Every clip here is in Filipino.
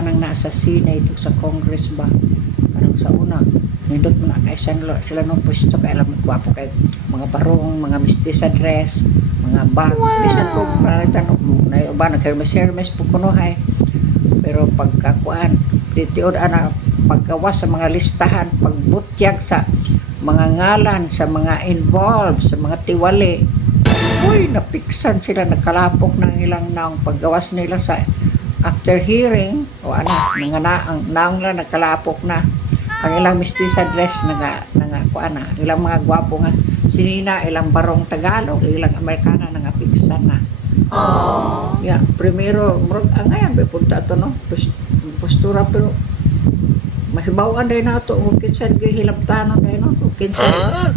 kanang nasa Senate sa Congress ba kanang sa una nindot mo na kay sila nung pwesto kay alam mo gwapo kay mga barong, mga mistisa dress, mga bag bisan ko palitan na uba nag-hermes po kuno hay pero pagkakuan titiod ana paggawas sa mga listahan pagbutyag sa mga ngalan sa mga involved sa mga tiwali uy napiksan sila nagkalapok ng ilang naong paggawas nila sa after hearing o ano ang naong lang nagkalapok na ang ilang mistisa dress kuan na ilang mga gwapo nga sinina ilang barong Tagalog ilang Amerikana nga piksan na yeah primero ngayon may punta to no postura pero mahibawan din na ito kung kinsan gihilabtanon din no kung kinsan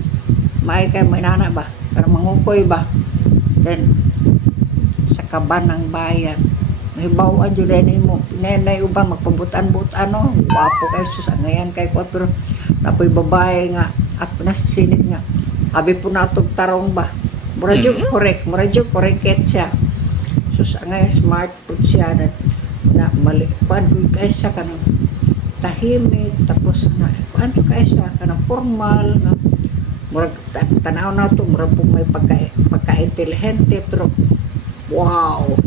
may kay may nana ba para mangukoy ba then sa kaban ng bayan mahibawan dyan din mo nenay uban magpabutan-butan no wapo kayo sa ngayon kay ko pero napoy babae nga at nasisinit nga abi po natong tarong ba muradyo correct siya so sa ngayon smart po siya na mali kuan ko kaysa kanang tahimik tapos na kuan ko kaysa kanang formal na murag tanaw na to murag po may pagka-intelihente pero wow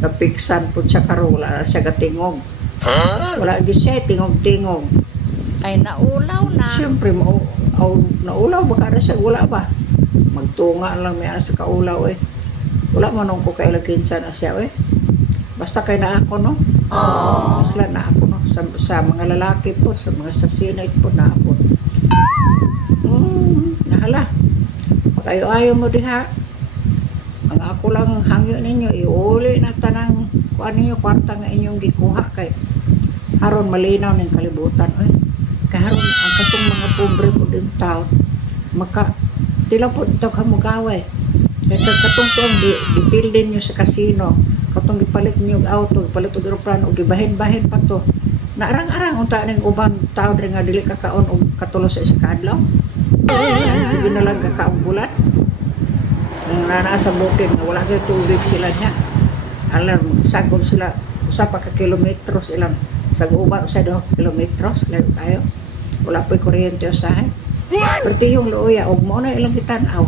napiksan po siya karon wala siya gatingog wala gyud siya tingog ay naulaw na siyempre naulaw ba kada siya wala ba magtunga lang may sa kaulaw wala man nung ko kailagin siya na siya basta kay na ako no sila na ako no sa mga lalaki po sa mga sa Senate po na ako nahala pag-ayo mo diha ang ako lang hangyo ninyo iuli na tanang kuan ninyo kwarta nga inyong gikuha kay haron malinaw ning kalibutan karon ang katong mga pobre po din tao maka tila po ito kamugaway kaya katong po ang gipildin nyo sa casino katong gipalit nyo auto gipalit og aeroplano gibahin-bahin pa to naarang-arang unta ning ubang tao diri nga dili kakaon og katulo sa isa ka adlaw sige na lang kakaong bulat ang nasa bukid nga wala kay tubig sila niya alam sagol sila usa pa ka kilometros ilang saguban sa 2 kilometros layo kayo wala pa kuryente usahay perti yung luya og mo na ilang gitan-aw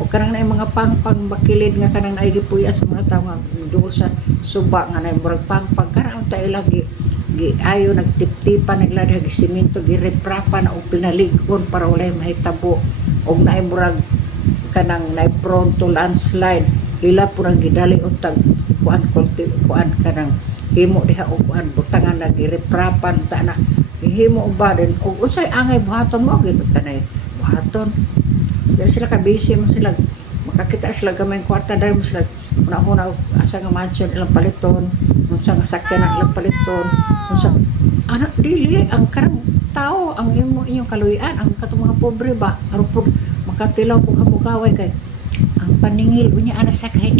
o kanang na mga pangpang bakilid nga kanang naigipuya sa mga tao nga duol sa suba nga na murag pangpang kanang unta ilang ayo nagtip-tipan naglada gi semento gireprapa na og pinaligon para walay mahitabo og naay murag kanang naay pronto landslide ila purang gidali untag kuan kanang himo diha og kuan butangan na gireprapan ta na himo og baden og unsay angay buhaton mo gid kanay buhaton kaya sila ka busy mo sila makakita sila gamay kwarta dahil mo sila una asa nga mansion ilang paliton unsa nga sakyan ilang paliton unsa anak dili ang karang tao ang inyong kaluyan ang katong mga pobre ba aron po makatilaw po kamugaway kay ang paningil unya ana sa kay